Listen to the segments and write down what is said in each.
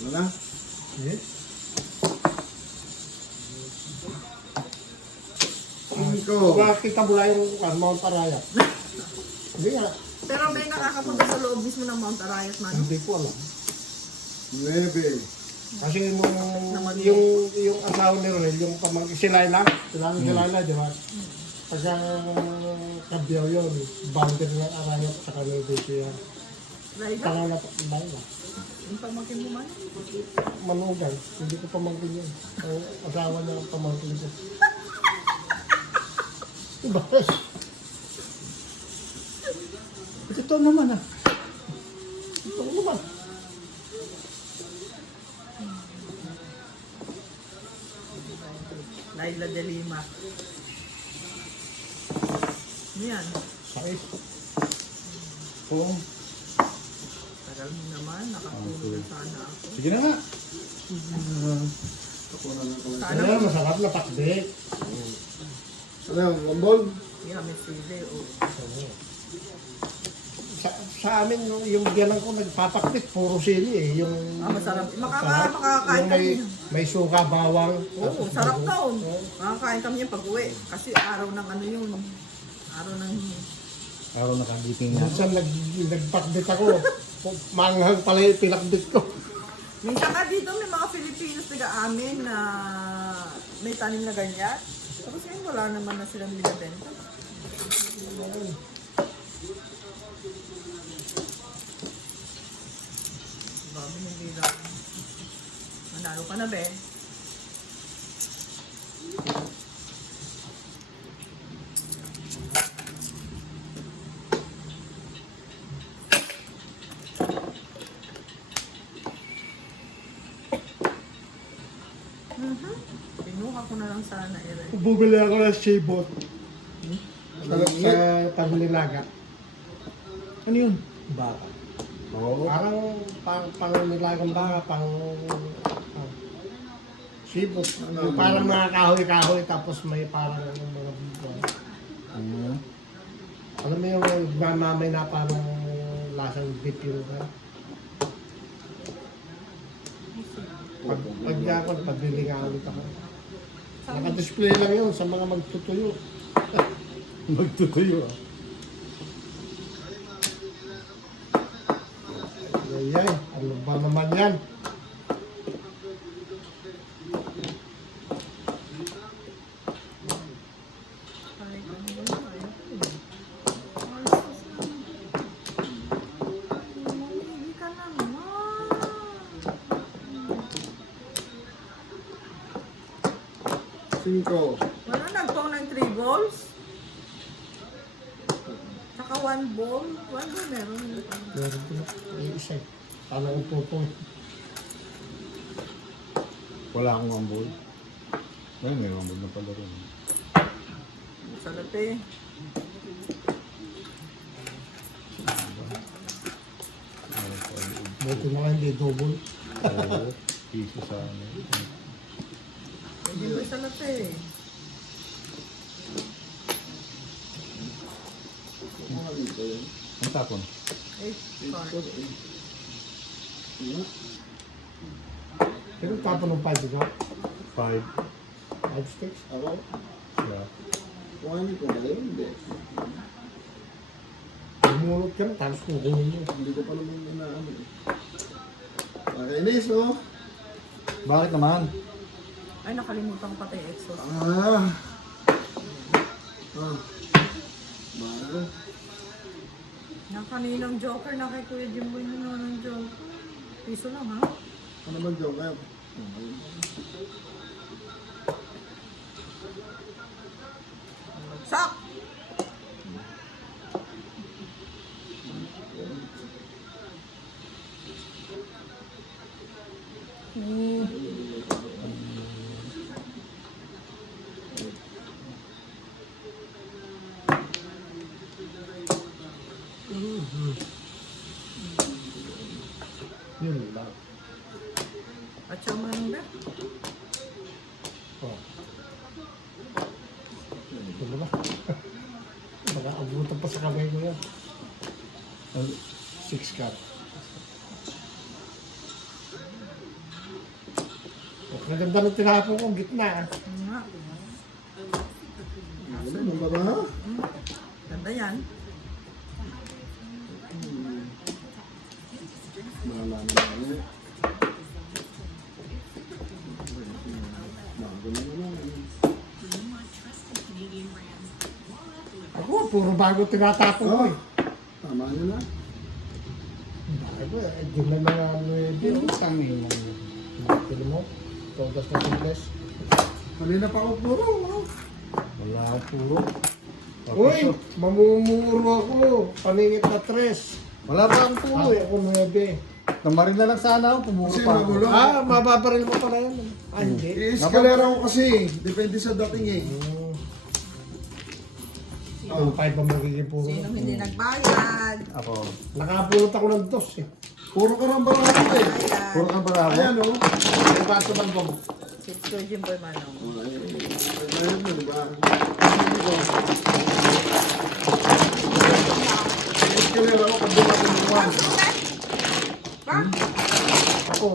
Ano na? Eh? Cinco. Makakita mo lang yung Mount Arayat. Hindi nga. Pero may nakakapunta sa loob mismo ng Mount Arayat man. Hindi ko alam. Nueve. Kasi yung asawa ni Roel, yung pamangkin, si Laila, si Laila, di ba? Pagka kabiyaw yun, boundary ng Arayat sa Nueva Ecija. Laila, Tanong na Laila. yung pamangkin mo man. Manugan, hindi ko pamangkin yun. Ang asawa niya ang pamangkin ko. Diba? Ito naman ah. Ito naman. Laila de Lima. Ano yan? Sais. Kung. Tagal mo naman, nakatulog na sana ako. Sige na nga. Ako na lang pala. Sana Ano, masarap na pakbet. Ano yung lambol? kami sili o Sa amin, yung biyanan ko nagpapakbit, puro sili eh. Yung, masarap. Sarap. Makakain Yung kami. may suka, bawang. Oo, tapos sarap bago. taon. Oo. Makakain kami yung pag-uwi. Kasi araw ng ano yun. Araw ng... Araw na kagiting na. Minsan nagpakbit ako. Manghang pala yung pinakbit ko. Minsan ka dito may mga Filipinos taga-amin na may tanim na ganyan. Tapos ngayon wala naman na silang binibenta. Babi ng bida. Manalo ka na be. Pinuha ko na lang sana ere. Bumili ako ng shibot. Sa panlilaga. Ano yun? Baka. Oo. Parang pang-nilagang baka, shibot. Yung parang mga kahoy-kahoy tapos may parang yung mga buwan. Alam mo yung mamamay na parang lasang beef yung pagbili nga ulit ako. Naka-display lang yun sa mga magtutuyo. Magtutuyo ah. Ay, ano ba naman yan? Ay, ano ba yun? Ayun. Mamili ka naman. Cinco. Wala nagpong ng 3 balls? Saka 1 ball? 1 ball meron. Meron ko na. Ay, isa. Paano kong pupong? Wala akong ambol. Well, may ambol na pala rin. Salate. Buti mo nga hindi double. Oo. Piso sa ano. Hindi ba salate? Ang tapon? 8 cards. Pero tapon ng 5, diba? 5. 5 sticks. Ako? Yeah. Kuhanin ko na yun. Hindi. Bumulot ka na, tapos kukunin mo. Hindi ko pa naman inaano eh. Nakainis oh. Bakit naman? Ay, nakalimutan ko pati yung exhaust. Ah. Bago. Yung kaninang joker na kay Kuya Jimboy na naman ng joker. Piso lang ha? Ano ba joker? Sak! Yun lang. At siya mo lang ba? Oh. Ito na ba? Baka abutan pa sa kamay ko yan. 6 cut. Maganda ng tinapon ko, gitna. Yun nga. Ano ba ba? Ganda yan. Malaman na. Bago na naman. Ako, puro bago tinatapon ko eh. Tama nyo na. Bago eh, di na mga nuebe. Utang eh. Pili mo, todas na simples. Kanina pa ako puro. Wala akong puro. Uy, mamumuro ako. Paningit na 3. Wala pa akong puro Ako eh. ako 9. Tamarin na lang sana ako, pumuro Kasi pa ako. magulo. Mababaril mo pala yan. Ah, hindi. I-escalera ko kasi. Depende sa dating eh. Ang 5 pa magiging puro. Sinong hindi nagbayad? Ako. Nakapulot ako ng 2 eh. Puro karambara ako eh. Puro Bayad. kang bravo. Ayan o. May baso bang bang. Si Sturgeon Boy Manong. Ayan mo, diba? I-escalera ko pag dumating yung one. Ako.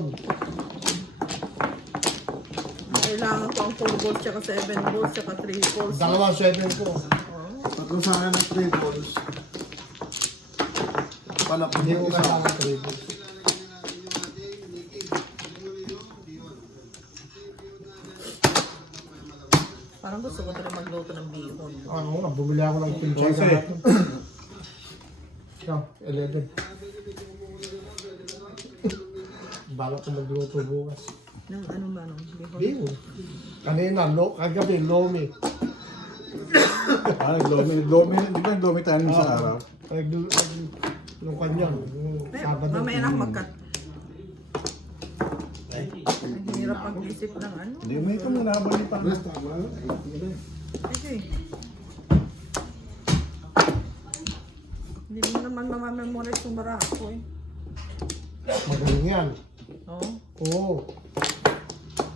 Kailangan ko ang 4 balls, tsaka 7 balls, tsaka 3 balls. Dalawa 7 ko. Tatlo sa akin ng 3 balls. Palapit Hindi ko yung isa. kailangan 3 balls. Parang gusto ko rin magluto ng bihon. Ano nga, bumili ako ng pinchay Kasi. kahapon. Ikaw, 11. Balak ko magluto bukas. Ng ano ba nung bihon? Bihon. Kanina, kagabi, lomi. Ah, naglomi. Di ba naglomi tayo nung sa araw? Nung kanya, yung Eh, Sabado. mamaya na ako magkat. Ang hirap mag-isip ng ano. Hindi, may ito muna habang yung Yes, tama. Okay. Hindi mo naman mamamemorize yung barako eh. Magaling yan. Oo. Oo.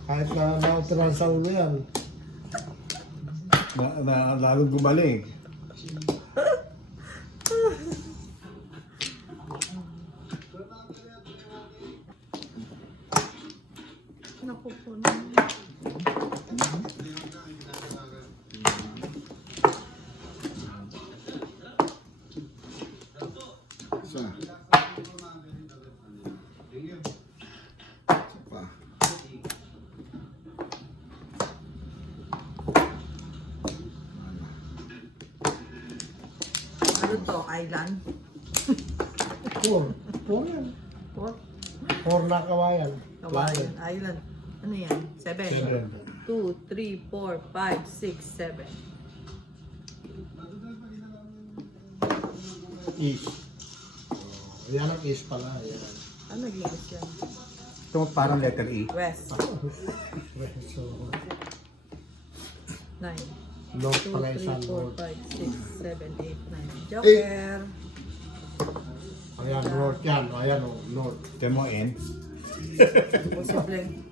Kahit na nautiran sa ulo yan. na lalong gumaling. Naku po. Isa. Pa. Ano to? Island? 4. 4 yan. What? 4 na kawayan. Kawayan Island. Ano yan? 7. 7. 2, 3, 4, 5, 6, 7. East. Yan ang east pala. Yan. Ano nag-iis yan? Ito parang letter E. West. So, 9. 2, north pala 3, isa 4, north. 5, 6, 7, 8, 9. Joker! Ayan, north yan. Ayan o, north. Ito mo N.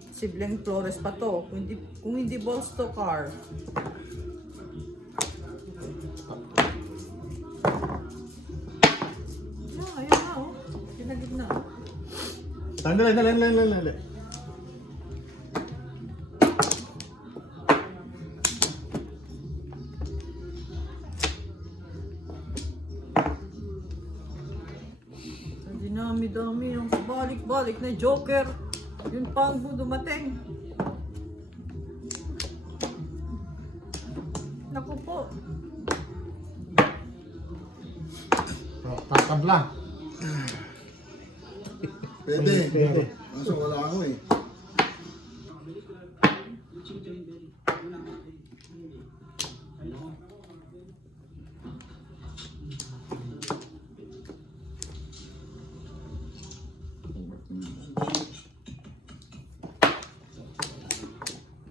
Posibleng Flores pa to. Kung hindi balls to car. Ayun na oh. Pinagid na oh. Dali. Ang dinami-dami yung balik-balik na Joker. Yun pa ang dumating. Naku po. Tatabla. Pwede. Pwede. Kaso wala ako eh.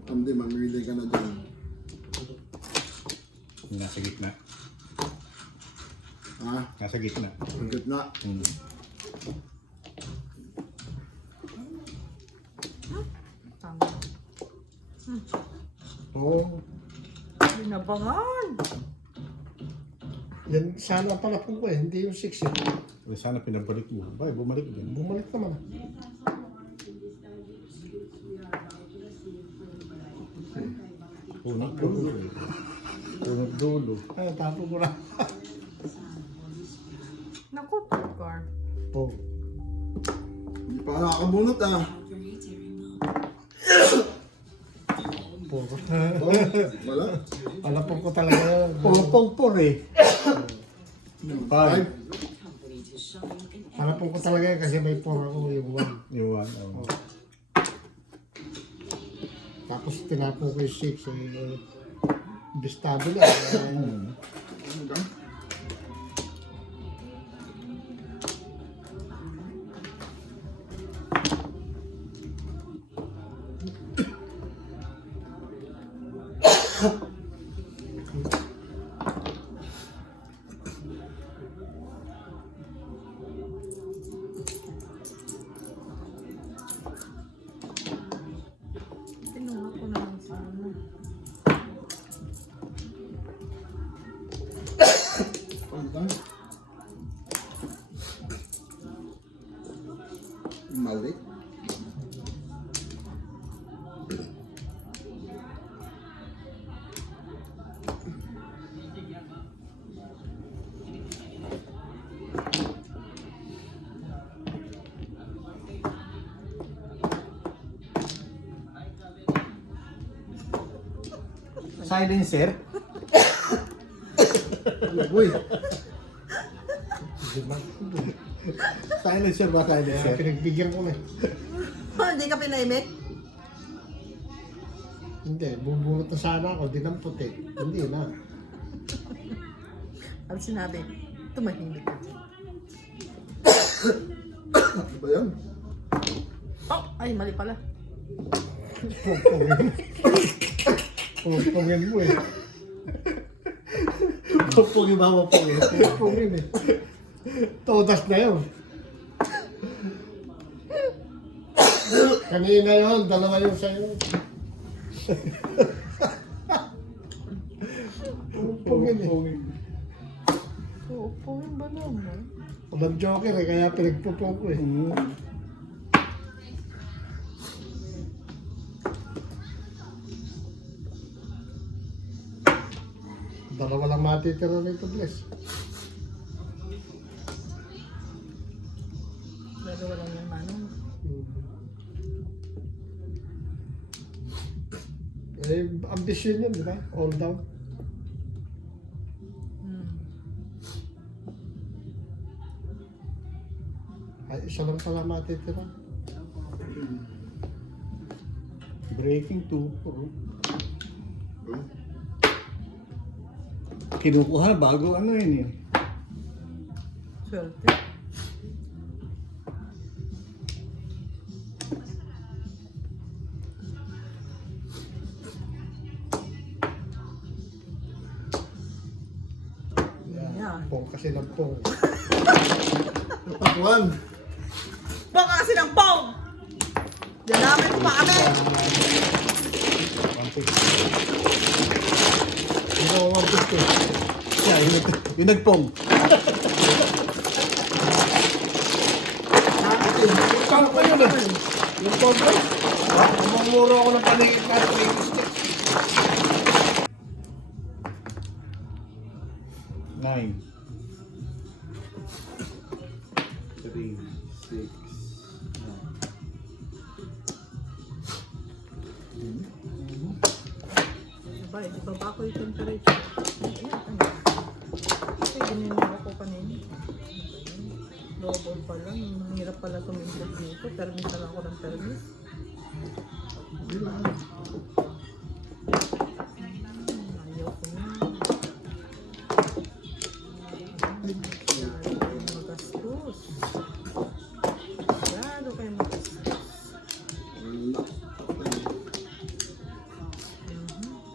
Hindi, mamili ka na dyan. Nasa gitna. Ha? Nasa gitna. Ang gitna. Tama. Oo. Binabangan. Yan, sana pala po ko eh. Hindi yung 6 eh. Sana pinabalik mo. Bay, bumalik din. Bumalik naman. Punot dulo. Punot dulo. Ay, tapo ko na. Naku, car. Oh. Hindi pa nakakabunot ah. Puro. Oh, wala. Alapong ko talaga yun. Pulupong eh. Five. Alapong ko talaga yun kasi may puro ako yung one. Iwan. Oh. Tapos tinapon ko yung 6. Bistado na. Ano ba? Kinuha ko na lang sana. Ano ba? Mali. Silencer. Uy, Silencer ba Kaya silencer? pinagbigyan ko na. Hindi ka pinaimik? Hindi, bubunot na sana ako. Dinampot eh. Hindi na. Ang sinabi, tumahimik ka. ano ba yan? Oh, ay, mali pala. Pupungin. Pupungin mo eh. Pupong yung mama po eh. Pupungin eh. Todas na yun. Kanina yun, dalawa yun sa'yo. Pupungin eh. Oo, pungin ba naman? Walang joker eh, kaya pinagpupong ko eh. Dalawa lang matitira rito, Bless. Dalawa lang yung manong. Eh, ambisyon yun, di ba? All down. Ay, isa lang pala matitira. Breaking 2. Kinukuha bago ano yun eh. Swerte. Yan. Pong kasi ng pong. Napakuan. Baka kasi ng pong! Yan namin pa kami! Hindi ako 150. Yeah, yung nagpong. Paano pa yun eh? Yung pong ko? Mamuro ako ng paningit na stick. 9. 3, 6. Diba, ibaba ko yung temperature. Ayan, ano? Kasi ganyan na ako kanina. Double pa lang. Mahirap pala tumindot dito. Permit na lang ako ng permit. Ayaw ko na. Masyado kayo magastos. Masyado kayo magastos. Wala.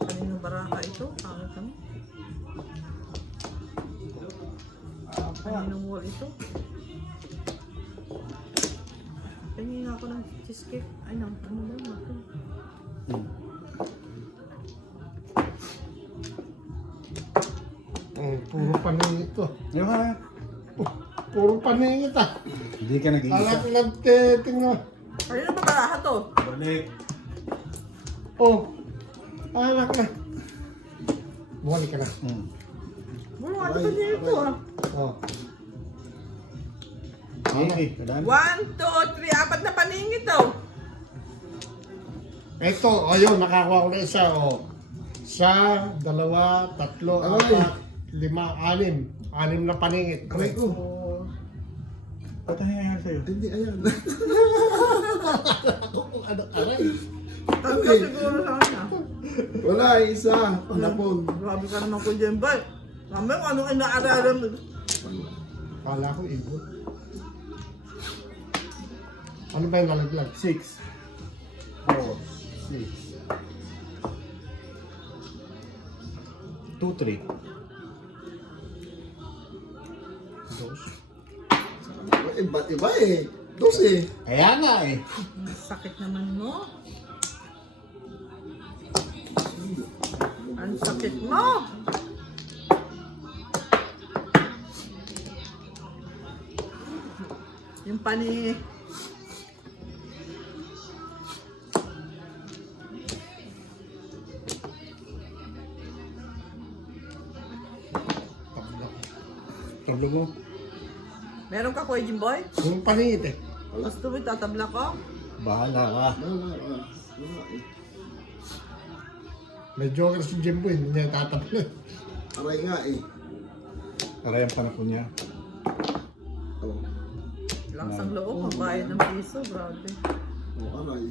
Kaninong baraka ito? Pangit kami. Kaninong wall ito? Tingin ako ng cheesecake. Ay, ano ba? Ito. Puro paningit to. Yung nga, Puro paningit ah. hindi ka Alam nag-iisa. ko lang tingnan. Kanino ba baraha to? Balik. Oh, anak na. Bumalik ka na. Ano pa dito ah? Oh. Okay, kadaan. 1, 2, 3, 4 na paningit oh. Ito, ayun, nakakuha ko na isa, oh. 1, 2, 3, 4, 5, 6. 6 na paningit. Aray ko. Ba't ang nangyayari sa'yo? Hindi, ayan. Ano, aray? Tatlo siguro sana. Wala, isa. Panapon. Grabe ka naman ko dyan, ba? Sabi ko, anong inaaralan mo? Kala ko ibon. Ano ba yung nalaglag? 6, 4, 6, 2, 3. Dos. Iba eh. 12. Kaya nga eh. Sakit naman mo. Ang sakit mo. Yung pani... Tablo mo. Meron ka, Kuya Jimboy? Yung paningit eh. Gusto mo tatabla ko? Bahala ka. Wala eh. May joker si Jimbo, hindi niya tatablan. Aray nga eh. Aray ang panapon niya. Oh, Lakas ang loob, magbayad ng piso, grabe. aray.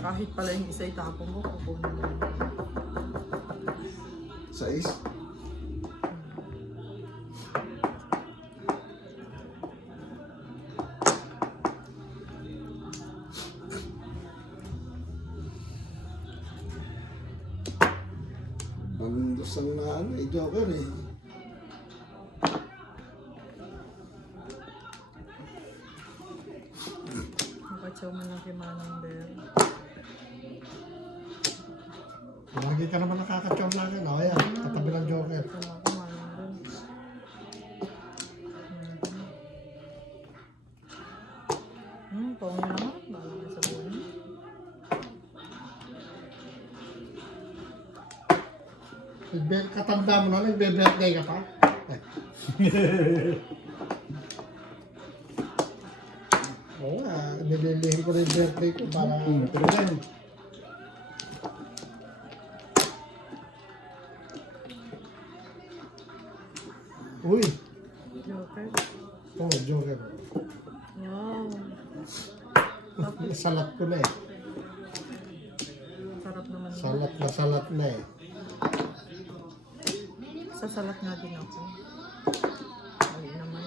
Kahit pala yung isa itapon mo, kukunin mo. 6. Pangdusang na ano eh, joker eh. Nakatsaw mo lang kay Manang Bear. Lagi ka naman nakakachom lang yun. O, ayan, katabi ng joker. Wala ko Manang Bear. Paunga naman. Bala ka sa buwan. Katanda mo na, nagbe-birthday ka pa. Oo nga, nililihin ko na yung birthday ko para... Pero yan. Uy! Joker. Oo, joker. Wow. Salat ko na eh. Sarap naman. Salat na eh. Sasalat nga din ako. Mali naman.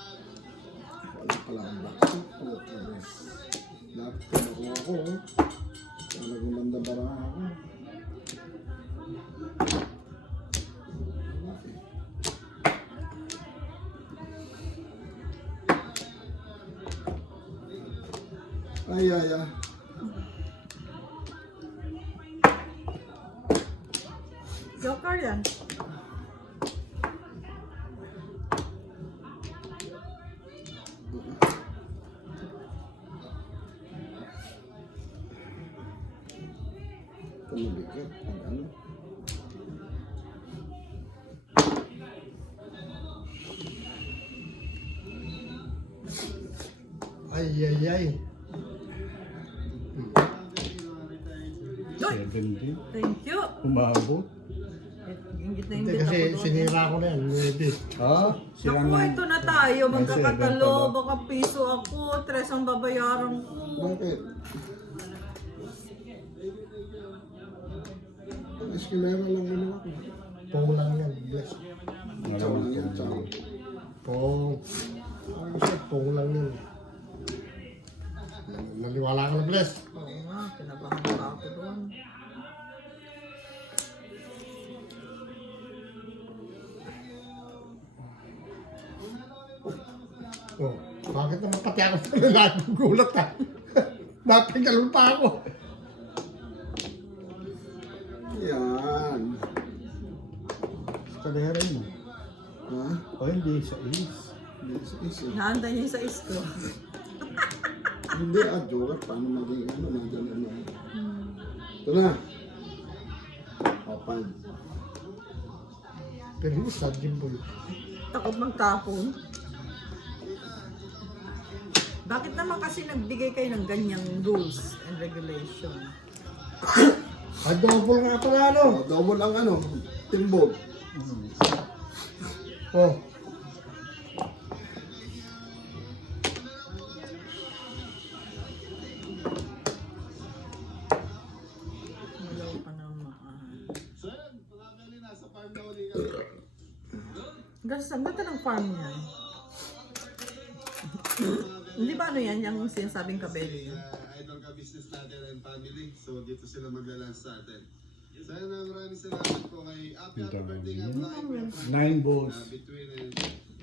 Wala pala ang bakit. Dapat nakuha ko. Wala gumanda baraha ako. Ay, ay, ay. Joker yan. Tumabigat. Ang ano. Ay, ay, ay. Uy! 17. Thank you! Umabot. Ingit na Hindi ingit kasi ako doon. sinira ko na yan, maybe. Ha? Sila Naku, na. ito na tayo. Magkakatalo. May 7 pa Baka piso ako. 3 ang babayaran ko. Bakit? Ang eskinera lang naman ako. Pong lang yan, bless. Chow lang yan, chow. Pong. Ang isa, pong lang yan. Naliwala ka na, bless. Oo nga, kinabahan pa ako doon. Oh, bakit naman pati ako sa nagugulat ha? Napigalon pa ako. Yan. Kaliharin mo. Ha? O hindi, sa is. Hindi sa isa. Naantay niya yung sa isko. Hindi, joker. Paano maging ano, nandyan na. Ito na. Open. Pero yung sa Jimboy. Takot magtapon. Bakit naman kasi nagbigay kayo ng ganyang rules and regulation? Double nga pala ano. Double ang ano, timbog. Oh. Malaw pa naman. Guys, ang ganda ng farm niyan. Hindi ba ano yan, yung sinasabing kabelo yun? Idol ka business natin and family. So dito sila maglalans sa atin. Sana maraming salamat po kay happy birthday nga live 9 balls. between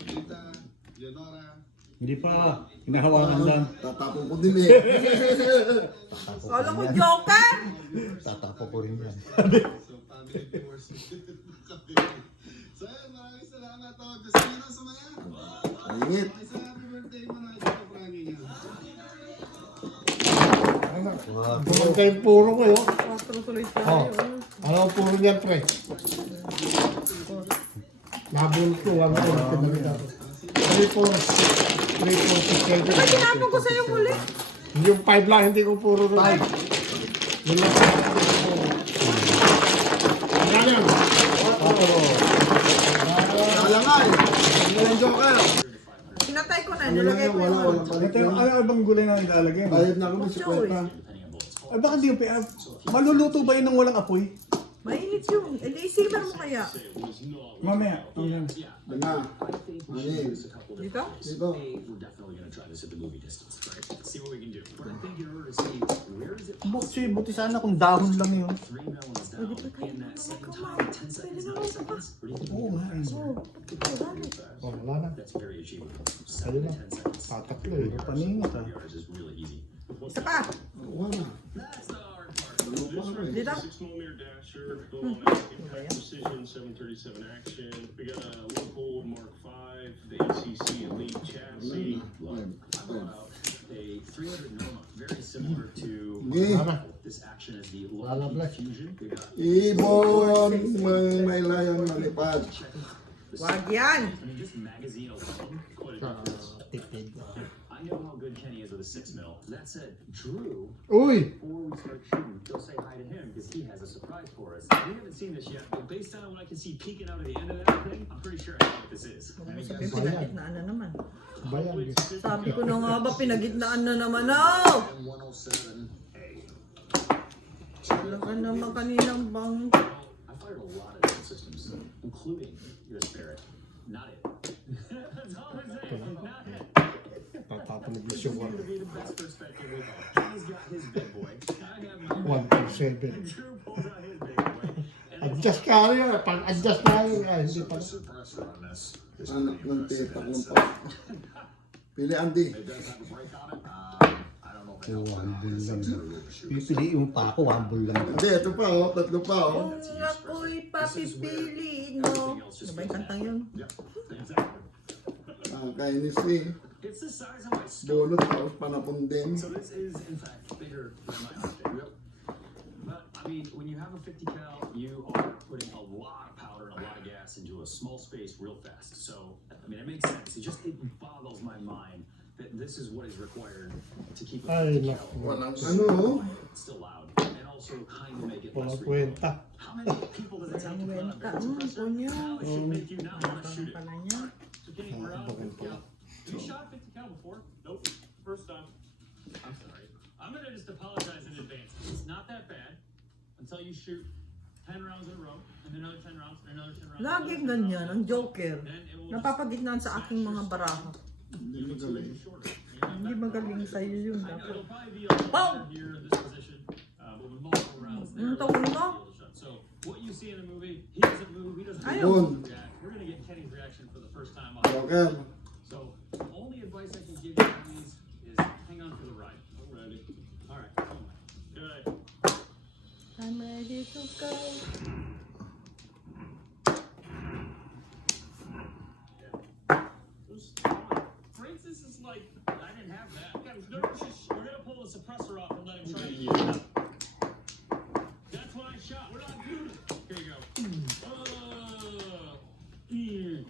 Tita, Leonora. Hindi pa. Hinahawakan lang. Tatapon ko din eh. Kala ko joker! Tatapo ko rin yan. So family viewers. So ayun, maraming salamat. Gusto nyo na sumaya? Ingit. Ay sa happy birthday mo na ito prangin niya. Buman kayong puro ko yun. 4 tuloy Oh. tayo. Ano ang puro niyan, pre? Nabulot ko. Ano ko? Pinagin ako. 3, 4, 6, 7. Ay, tinapon ko sa'yo muli. Yung 5 lang, hindi ko puro rin. 5. Yun lang. Wala yan. Kaya nga eh. Ano yung joker? Pinatay ko na, Ano lang nilagay yan, ko wala, yung walang palit Ito, yan. ano bang gulay na nilalagay mo? Bayad na ako ng 50. Ay, baka di yung maluluto ba yun ng walang apoy? Mainit yun. Eh, di simmer mo kaya. Mamaya. Dana. Anin. Dito? Dito. We're definitely gonna try this at the movie distance, right? See what we can do. But I think in order to see where is it Buti sana kung dahon lang yun. 3 melons down in that second time, 10 seconds, 9 seconds. What do you think? Oo nga eh. Oh, wala na. That's very achievable. Ayun 7 na. to 10 seconds. Tatatlo eh. Paningit ah. Yards is really easy. Isa pa. Wala. That's the hard part. Ano pa ako eh. Dito? 6mm dasher, full on impact precision, 737 action. We got a Leupold Mark V, the ACC Elite chassis. Out a 300 Noma, very similar to Sige. this action as the Wala, Lockheed Black. Fusion. We got Ibon. May layang malipad. Wag yan. I mean, just magazine alone, quite a difference. Tipid. I know how good Kenny is with a 6 mil. That said, Drew, Uy! before we start shooting, go say hi to him because he has a surprise for us. We haven't seen this yet, but based on what I can see peeking out of the end of that thing, I'm pretty sure I know what this is. Huwag mo sabihin, pinagitnaan na naman. Bayan. Sabi ko na nga ba, pinagitnaan na naman. Oh! Talaga naman kaninang bang... I fired a lot of different systems, including your spirit. Not it. That's all I'm saying. Not it. Tatapon ng This bisyo is ko. going to be the best perspective we have. Kenny's got his big boy. I have mine. 1.7. Drew pulls out his big boy. And Adjust ka rin. Pag-adjust na yun. Hindi pa. Anak ng tita kong pa. Pili Andy. Humble lang. Pipiliin mo pa ako, humble lang. Hindi, ito pa oh. Tatlo pa oh. Kung ako'y papipiliin mo. Ano ba yung kantang yun? Kainis eh. it's the size of my scope. Bunot tapos panapon din. So this is, in fact, bigger than my object. But, I mean, when you have a 50 cal, you are putting a lot of powder and a lot of gas into a small space real fast. So, I mean, it makes sense. It boggles my mind that this is what is required to keep a Ay, 50 cal naku. Walang ano oh. still loud and also kind of make it less Walang recoil. kwenta. How many people does it take to put on a Kwenta. barrel suppressor? Punyo. Now it should make you not want to shoot it. Pala niya. So Kenny, we're out of 50 cal. Have you shot 50 cal before? Nope. First time. I'm sorry. I'm gonna just apologize in advance. It's not that bad until you shoot 10 rounds in a row, and then another 10 rounds, and another 10 rounds. Laging another 10 ganyan, rounds. ang joker. Then it will Napapagitnaan sa aking mga baraha. Hindi magaling. shorter. Hindi magaling sa'yo yun. Dapat. It'll probably be a little Boom! longer here in this position, but with multiple rounds there. Ang tawag mo? So what you see in the movie, he doesn't move, he doesn't Ayaw. react. We're gonna get Kenny's reaction for the first time on. Joker. So only advice I can give you on these is hang on for the ride. I'm ready. All right. Good. I'm ready to go. Just we're gonna pull the suppressor off and let him try to use it. That's what I shot. We're not doing it. Here you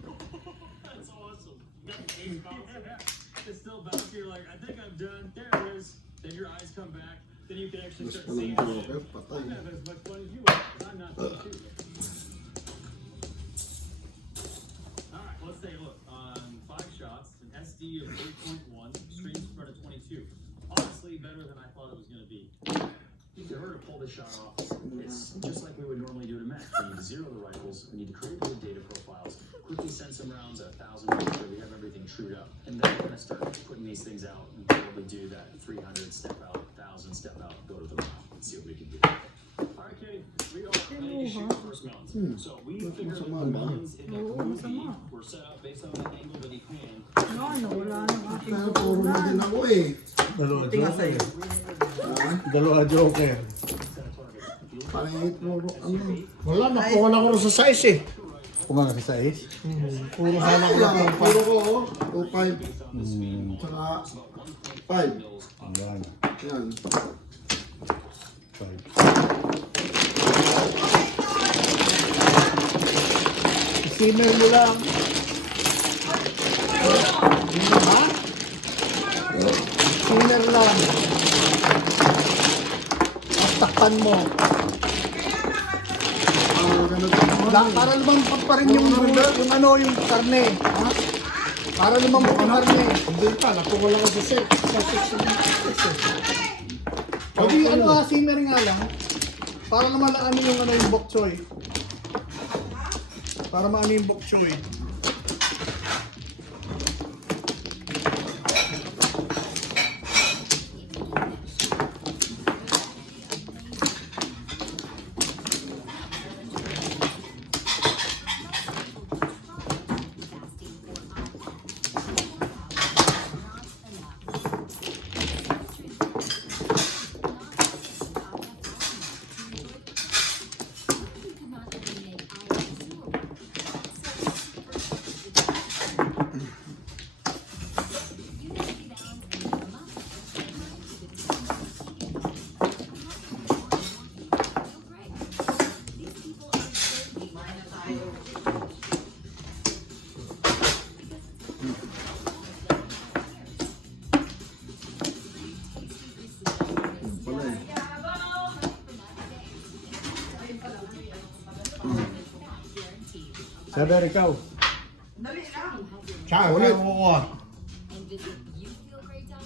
go. That's awesome. You got the ace bounce. It's still bouncing. You're like, I think I'm done. There it is. Then your eyes come back. Then you can actually Mas start seeing palang it. joker, patay. I'm having as much fun as you are. 'Cause I'm not doing too. All right, let's take a look. On 5 shots, an SD of 8.1, screens in front of 22. Honestly, better than I thought it was going to be. In order to pull this shot off, it's just like we would normally do at a match. We need to zero the rifles, we need to create good data profiles, quickly send some rounds at 1,000, make sure we have everything trued up. And then we're going to start putting these things out and probably do that 300 step out, 1,000 step out, go to the round, and see what we can do. All right, Katie, we are ready to shoot the first melons. So we figured the melons in the movie were set up based on the angle that he panned. Ano, wala nang aking Pero puro na din ako eh. Dalawa Buti nga sa'yo. Ha? Dalawa joker. Pangit puro ano. Wala, nakuha na ko sa size eh. Kumanga sa size. Puro sana ko Wala, lang. puro ko oh. 2.5. Tsaka 5. Ayan. Yan. Simmer mo lang. Ha? Simmer lang. At takpan mo. Ganito naman. Para lumambot pa rin yung ano, yung karne. Ha? Para lumambot yung karne. Hindi pa, nakuha lang ako sa set. Sa section. O di ano simmer nga lang. Para naman ano yung ano yung bok choy. Para maano yung bok choy. Pala eh. Saber, ikaw. Siya, ulit. Kukuha.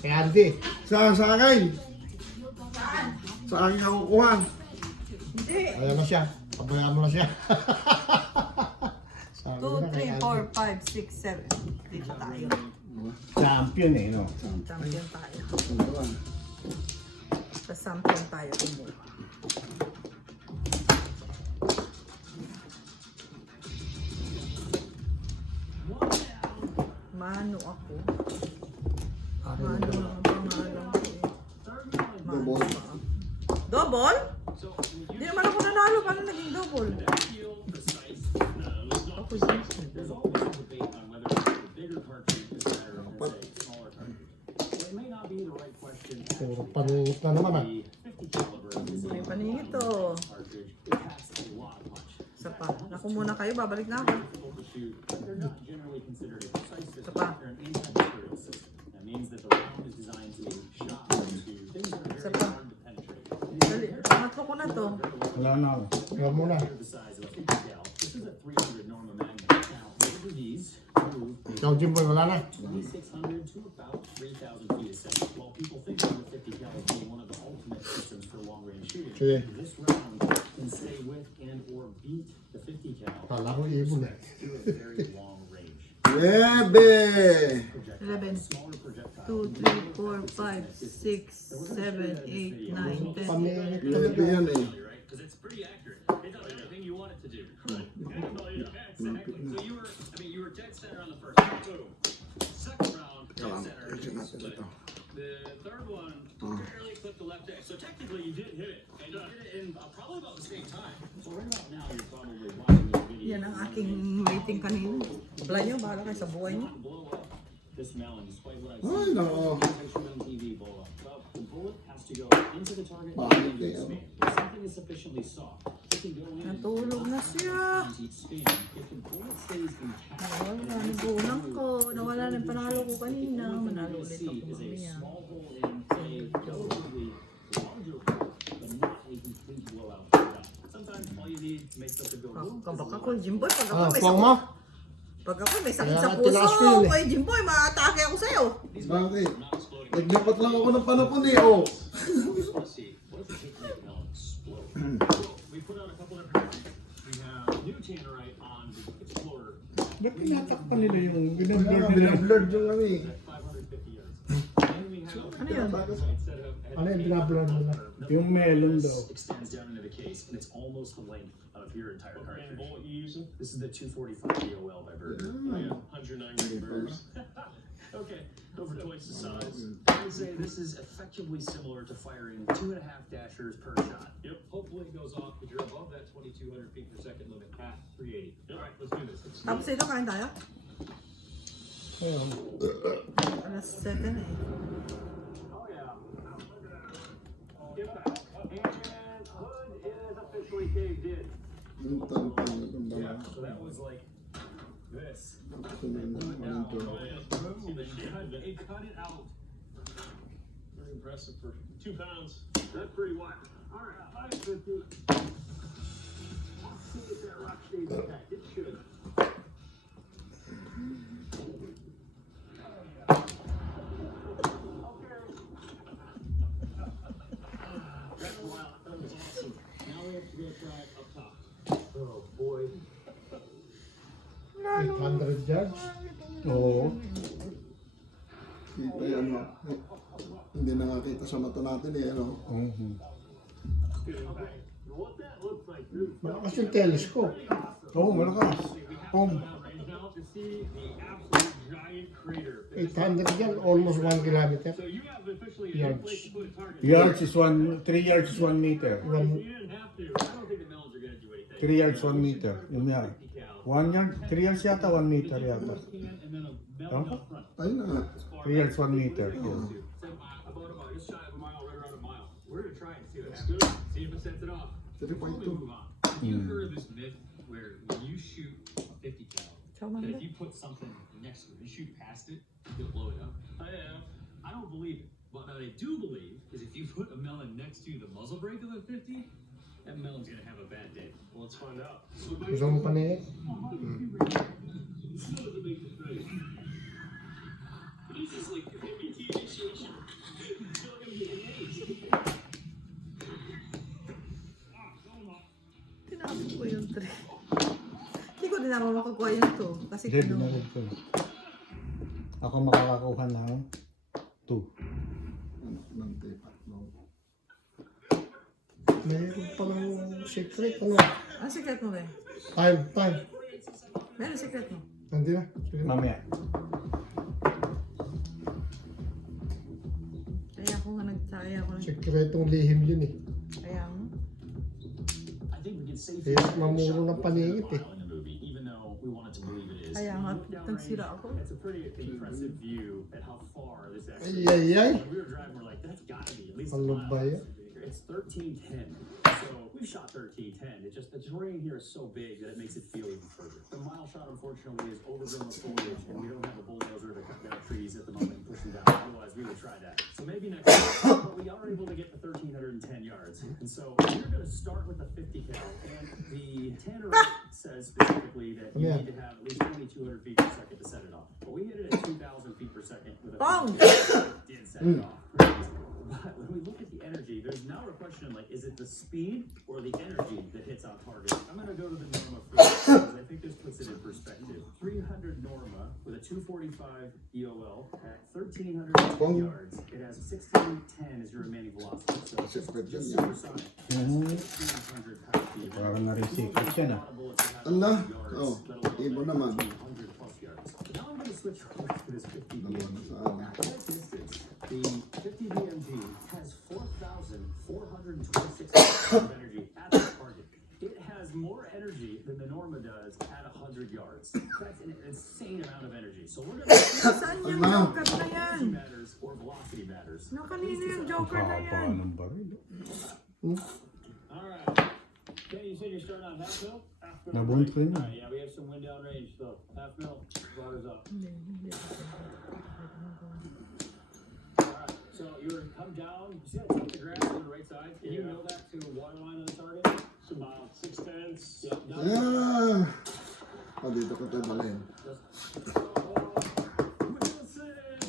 Kay Andy. Sa akin. Sa akin ako kukuha. Hindi. Ayan na siya. Pabayaan mo na siya. 2, 3, 4, 5, 6, 7. Dito tayo. Champion eh, no? Champion tayo. Ito lang. Sa champion tayo kumuha. Mano ako. Mano ang pangalan ko eh. Double. Double? Hindi naman ako nanalo. Paano naging double? Ako din. There's always a debate on whether the bigger cartridge is better than say a smaller cartridge. So it may not be the right question. Puro paningit na naman ah. The 50 caliber is May paningit to. cartridge. It packs a lot of punch. Isa pa. Naku muna kayo. Babalik na ako. Difficult to shoot, but they're not generally considered a precise system. Isa pa. They're an anti-material system. That means that the round is designed to be shot into things that are Isa very pa. hard to penetrate. Dali. Pangatlo ko na to. Wala na ako. Alam mo na. The size of a 50 cal. This is a 300 Norma Magnum. Now, most of these move Ikaw, Jimboy, wala na. 2,600 to about 3,000 feet a second. While people think of the 50 cal as being one of the ultimate systems for long-range shooting, Sige. this round can stay with and or beat the 50 cal Kala ko ibon eh. to a very long range. 9. Projectile, 11. smaller projectile. 2, 3, 4, 5, 6, 7, 8, 9, 10. Paningit. Lebe yan eh. Right? Because it's pretty accurate. It does everything you want it to do. Exactly. So you were dead center on the first round. Boom. Second round, dead Kailangan center. ayusin natin Split. ito. The third one barely clipped the left edge. So technically you did hit it. And you did it in probably about the same time. So right about now, you're probably watching this video. Yan ang aking rating kanina. Wala nyo, bahala kayo sa buhay nyo. Blow up. The this melon, despite what I've Ay, seen. nako. Picture on TV, blow up. Well, the bullet has to go into the target and Bakit into the eh, spin. If something is sufficiently soft, it can go in. Natulog na siya. and spin. If the bullet stays intact, Nawala na bunang ko. Nawala na yung panalo ko kanina. Manalo you'll ulit see ako is a mamaya. small hole in a relatively larger hole, but not a complete blowout. shot. Sometimes all you need to make something go boom is a Kabaka little ko, Jimboy. Pag ako Ah, may puwang sakit. mo. Pag ako may sakit Kaya sa nga puso, tinaas ko yun eh. Kuya Jimboy, maatake ako sa'yo. Bakit? Naglipat lang ako ng panapon eh, oh. Let's see. What does it take to make melon explode? So, we put out a couple different things. We have new tannerite on the Explorer Ba't tinatakpan nila yung Kaya binablur nga, nila? binablurred yung ano eh. at 550 yards. Then we have Ano yun? instead of Ano yung binablur nila? Yung melon daw. extends down into the case, and it's almost the length of your entire And cartridge. bullet you using? This is the 245 DOL by Berger. Oh, yeah. 109 burgers. Okay, over twice the size. I would say this is effectively similar to firing 2.5 dashers per shot. Yep. Hopefully it goes off, but you're above that 2,200 feet per second limit at 380. Yep. All right, let's do this. Tapos ito, kain tayo. Ayun. Alas 7 eh. Oh, yeah. Get back. And Hood is officially caved in. Yung tanpang na itong Yeah, baka. so that was like this. Sunod na Now, ito. See the shit? They cut it out. Very impressive for 2 pounds. That's pretty wild. All right, 550. Let's see if that rock stays intact. It should. That's wild. That was awesome. Now we have to go try it up top. Oh boy. 800 yards. Oo. Kita yan, oh. Hindi nakakita sa mata natin eh, ano. Mhm. Okay. What that looks like through Malakas yung telescope. Oo, malakas. Pom. range now to see the absolute giant crater. 800 yan, almost 1 kilometer. So you have officially a Yards. new place to put a target. Yards is 3 yards is 1 meter. You didn't have to. I don't think the melons are going to do anything. 3 yards, 1 meter. Yun yan. 1 yard, 3 yards yata, 1 meter yata. And then a melon Tama? up front. Ayun na nga. 3 yards, 1 meter. So, about just shy of a mile, right around a mile. We're going to try and see what happens. See if it sets it off. 3.2. Before we move on, have you heard of this myth where when you shoot a 50 cal, Chow that man. if you put something next to it, you shoot past it, you'll blow it up? I have. I don't believe it. But what I do believe is if you put a melon next to the muzzle brake of a 50, that melon's gonna have a bad day. Well, let's find out. Gusto mo pa niya? This is like MBT initiation. You're gonna be amazed. Tinapos ko yung 3. Hindi ko din naman makakuha yung 2. Kasi Hindi, kino. binarod ko. Ako makakakuha ng 2. Anak ng tepat, no. Mayroon palang secret. Ano? Ano secret mo ba? Time. Meron secret mo. Hindi na. Sige na. Mamaya. Kaya ako nga nagtaya ako ng... Sekretong lihim yun eh. Kaya nga. I think we can safely Kaya mamuro ng paningit eh. in the movie, even though we wanted to believe it is. Kaya nga, Look down nagsira range, ako. It's a pretty impressive view at how far this actually Ay. When we were driving, we're like, that's gotta be at least a Ano mile. ba yan? It's 1310. So we've shot 1310. It just the terrain here is so big that it makes it feel even further. The mile shot, unfortunately, is overgrown with foliage, and we don't have a bulldozer to cut down trees at the moment and push them down. Otherwise, we would try that. So maybe next time. But we are able to get to 1,310 yards. And so we're going to start with the 50 cal. And the Tannerite says specifically that you Yeah. need to have at least 2,200 feet per second to set it off. But we hit it at 2,000 feet per second with a Bong! did set it off. Pretty easy. But when we look at the energy, there's now a question like, is it the speed or the energy that hits on target? I'm going to go to the Norma first because I think this puts it in perspective. 300 Norma with a 245 EOL at 1,300 yards. It has 1610 as your remaining velocity. So it's just supersonic. It has 1,500 pound-feet. Parang na-receipt yan ah. Ala, oh, ibo naman. 100 plus yards. Now I'm going to switch over to this 50 Dalawa na sa akin. At that distance, the 50 BMG has 4,426 of energy at the target. It has more energy than the the Norma does at 100 yards. That's an insane amount of energy. So we're gonna Saan yung Joker na yan? matters or velocity matters. Na kanino yung Joker na Haba yan? ng baril. All right. Okay, you said you're starting on half mil? Half mil. Nabunot ko yun. All right, yeah, we have some wind down range, so half mil, bars up. Alright, so you're come down, see that top of the grass on the right side? Can you mill that to water line of the target? It's about 6/10. Yeah, down. Ah! Dito ko tabalin.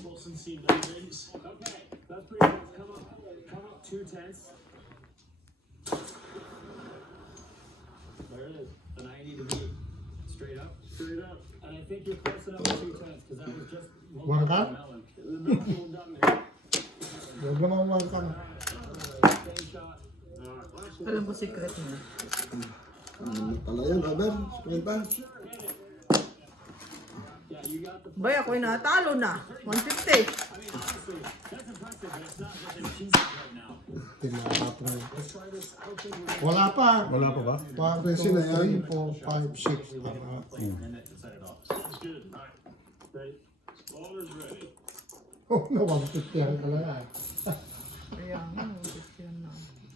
Wilson seemed like things. Okay, that's pretty good. Come up 2/10. There it is. And I need to be straight up. Straight up. And I think you're close enough to 2/10 because that was just One cut? melon. The mill's a little down there. Huwag mo naman ka. Same shot. Last one. Alam ko secret niya. Ano pala yun, Robert? Kwenta? Yeah, you got the. Bay, ako'y natalo na. 150. I mean, honestly, that's impressive, but it's not just in pieces right now. Tinatapon. Let's try this. I don't think we're Wala pa. Wala pa ba? 1, 2, 3, 4, 5, 6. and then set it off. Sounds good. All right. Ready? Baller's ready. Oh, no, 150 ang kalala. Kaya nga, 150 yan na.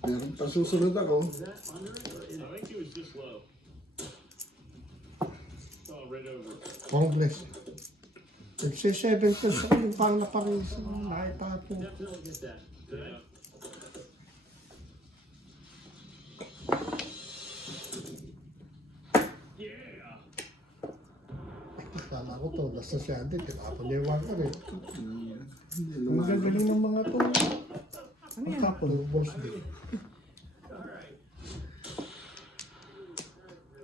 Meron pa susunod ako. Is that under it or in I think it was just low. Oh, right over. Congress. Nagsi-7 pesos ako yung pang naparis. Nakipatong. Definitely get that. Yeah. Yeah. Kala ko to, nasa siya din. Tinapon niya yung waka rin. Hindi Ang lumayo. gagaling ng mga to. Ano yan? Tapon, boss din. Alright.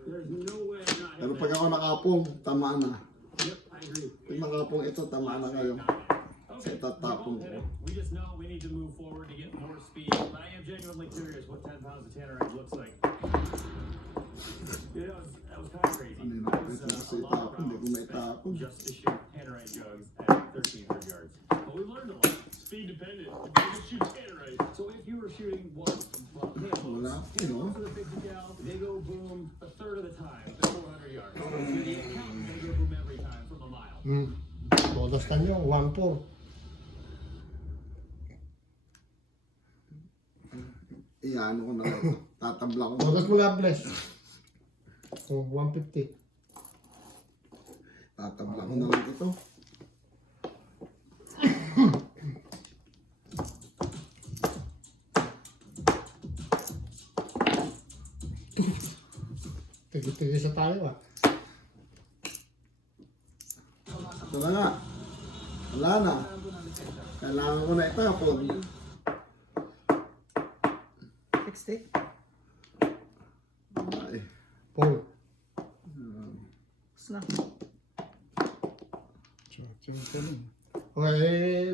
There's no way I'm not Pero hitting pag ako nakapong, tamaan na. that. Yep, I agree. Pag nakapong ito, tamaan na kayo. Okay, Itatapon we ko. won't hit it. We just know we need to move forward to get more speed. But I am genuinely curious what 10 pounds of tannerite looks like. Yeah, that was kind of crazy. Hindi na That was, pwede kasi a lot of itapon. Hindi ko rounds maitapon. just to shoot tannerite jugs at 1,300 yards. But we learned a lot. Speed dependent. You can shoot tannerite. So if you were shooting one, well, Wala, you know. for the 50 cal, they go boom a third of the time at 400 yards. So the accountant, they go boom every time from a mile. Bonus ka nyo, 1-4. Iyaano ko na lang. Tatabla ko. Bonus mo nga, bless. Oh, 150. Tatabla ko na lang ito. Tigi-tigi sa tayo ah. Ito na nga. Wala na. Kailangan ko na itapon. 60. Ay. Paul. Tapos na. Okay,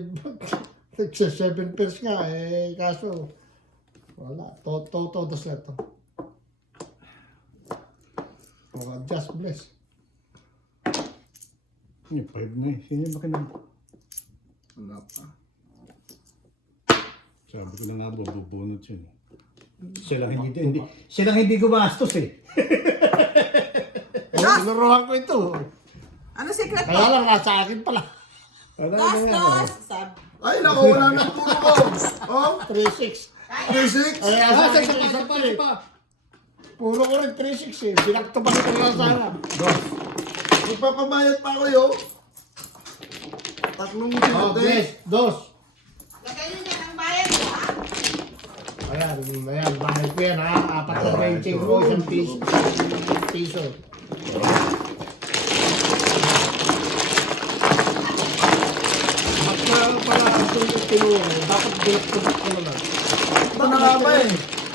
nagsa-7 pairs nga eh, kaso wala, todos na to. Oh, just bless. Yung 5 na eh. Sino ba ka na? Wala pa. Sabi ko na nga ba, bubunot yun. Siya lang hindi gumastos eh. Tinuruan ko ito. Ano secret Kaya mo? lang, nasa akin pala. Gastos! Sab. Ay, naku, wala na po ako. Oh, 3-6. 3-6. Ay, asa akin ito isa pa eh. Puro ko rin 3-6 eh. Binakto-bakto ko lang sana. Magpapabayad pa ako yun. Tatlong Oh, sinate. bless. Dos. Lagay nyo dyan ang bayad ko, ha? Ayan, bahay ko yan ha. 4 na benching ko, 1 piso. At pala ang tinuro, dapat bilak-bilak ko naman. Ito na nga ba eh.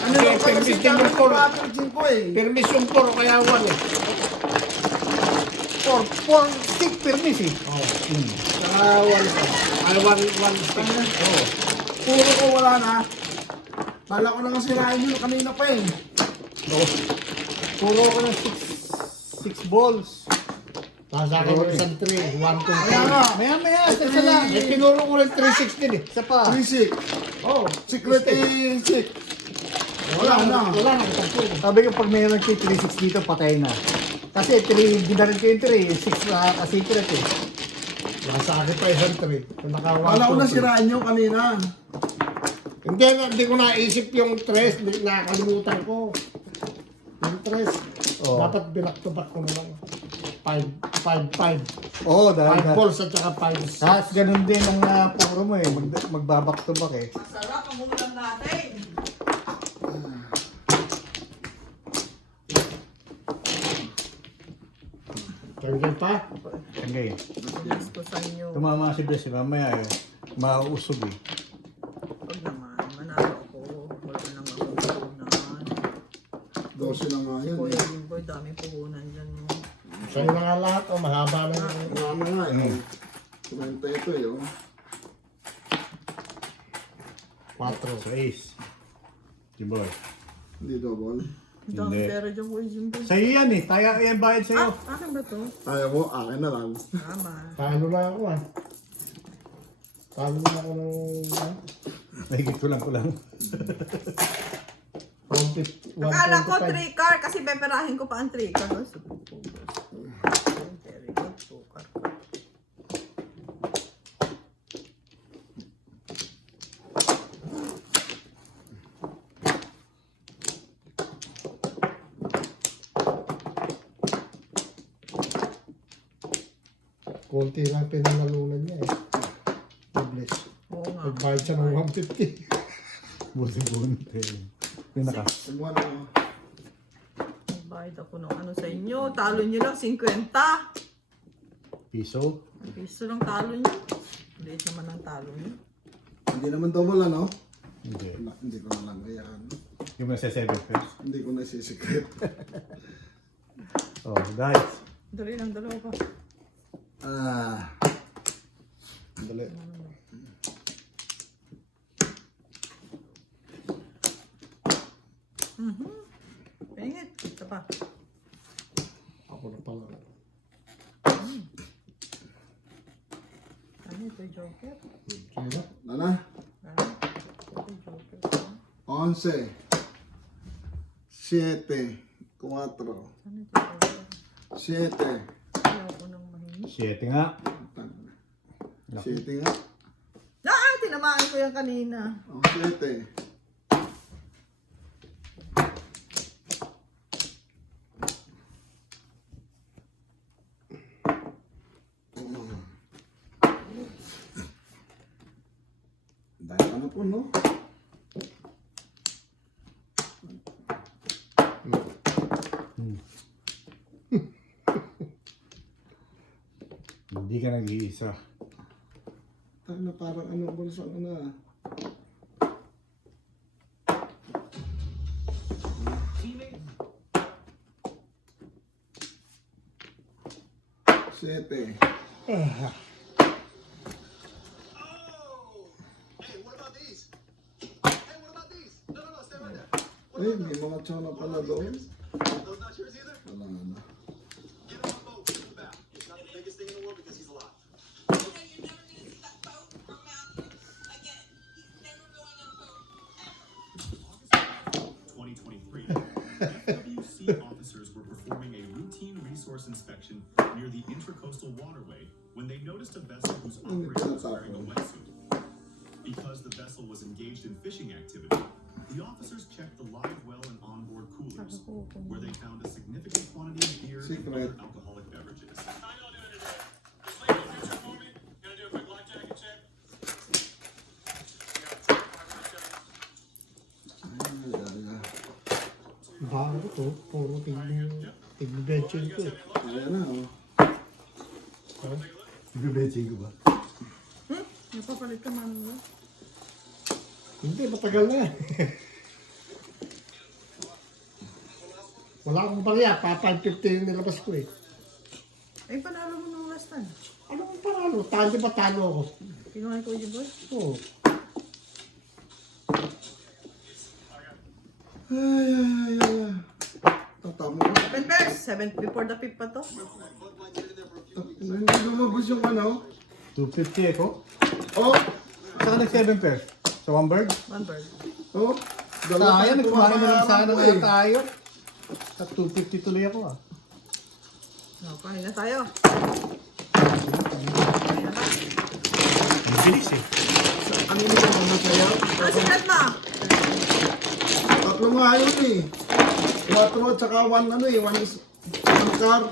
Ano Okay, yung pag permis kasi din yung puro. ko eh. Permis yung 4, kaya 1 eh. 4 stick permis eh. Oh. Saka 1 pa. Ay, 1 stick. Oh. Puro ko wala na. Kala ko na nga sirain yun kanina pa eh. Oh. Puro ko ng 6 balls. Sa akin isang 3, 1, 2, 3. Kaya nga. Maya, isa lang. Eh, tinuro ko rin 3-6 din eh. Isa pa. 3-6. Oh, Secret 6. Wala na. Wala na, itampo. Sabi ko pag mayroon kayo 3-6 dito, patay na. Kasi 3, ginarin ko yung 3, 6 na ka-secret eh. Nasa akin pa isang 3. Wala ko na siraan nyo kanina. Hindi ko naisip yung 3, nakakalimutan ko. Yung 3, Oo. dapat binak to back ko na lang. 5 Oo, dahil 5 balls at saka 5. Tapos ganun din ang puro mo eh, magbabak to back eh. Masarap ang ulam natin. Tanggal pa. Okay. Gusto sa inyo. Tumama si Bless, mamaya eh. Mauusog eh. Huwag naman, manalo ako. Wala nang puhunan. 12 na nga yun. Kuya Jimboy, daming puhunan dyan mo. Sa'yo na nga lahat, oh, mahaba na yung... Mama nga eh. Kumenta ito eh. Oh. 4. So ace. Jimboy. Hindi double. Ang dami Hindi. pera dyan, Kuya Jimboy. Sa'yo yan eh, tayo yan bayad sa'yo. Akin ba to? Ayaw mo, akin na lang. Tama. Talo na ako ah. Talo na ako ng... Nahigit ko lang. Akala ko 3 car kasi peperahin ko pa ang 3 car. Very good, poker. Konti lang pinanalunan niya eh. Bless. Oo nga. Nagbayad siya ng 150. Buti-bunti eh. Yung naka. Subuhan na. Nagbayad ako ng ano sa inyo. Talo nyo lang 50. Piso. Piso lang talo nyo. Liit naman ang talo nyo. Hindi naman double ano? Hindi. Hindi ko na lang kayaan. Yung nasa 7 first. Hindi ko na isisikret. Oh, guys. Dali lang, dalawa pa. Dali. Pingit. Ito pa. Ako na pala. Ano ito, Joker? Sino? Nana? Ano? Ito, Joker. 11. 7. 4. Ano ito, Joker? 7. Ayaw ko nang mahingi. 7 nga. 7 nga. Ah! Tinamaan ko yan kanina. Oh, 7. Dahil ano po, no? Hindi ka nag-iisa. Tayo na parang ano, bulsa ko na. Siyete. Hey, what about these? Hey, what about these? No, stay right there. Ay, may mga tsona pala doon. Those not yours either? Wala na. Get him on the boat, in the back. It's not the biggest thing in the world because he's alive. You're never gonna see that boat from Mountain again. He's never going on a boat. 2023, FWC officers were performing a routine resource inspection near the Intracoastal Waterway when they noticed a vessel whose operator was wearing a wetsuit. Because the vessel was engaged in fishing activity, the officers checked the live well and onboard coolers, where they found a significant quantity of beer and Secret. other alcoholic beverages. How y'all doing today? Just leave the future for me. Gonna do a quick life jacket check. Bago to, puro tigbi-benching ko eh. Ayan na, oh. Bibetsing ko ba? Napapalit ka man mo. Hindi, matagal na eh. Wala akong barya, pa 550 yung nilabas ko eh. Ay, panalo mo nung last time. Ano kung paralo? Talo ba talo ako? Kinuha ko yung boy. Oo. Ay. Tatamo ko. 7 pairs. 7 before the 5 pa to. Hindi lumabas yung ano. 250 eh ko. Oh! Saka nag 7 pairs. So 1 bird? 1 bird. Oh! Sayang, nagkumain na lang sana nga tayo. At 250 tuloy ako ah. No, kain na tayo. Ang bilis eh. Aminin ko muna sa'yo. Ah, si Edma! Tatlo nga yun eh. 4 at saka 1 ano eh. 1 car.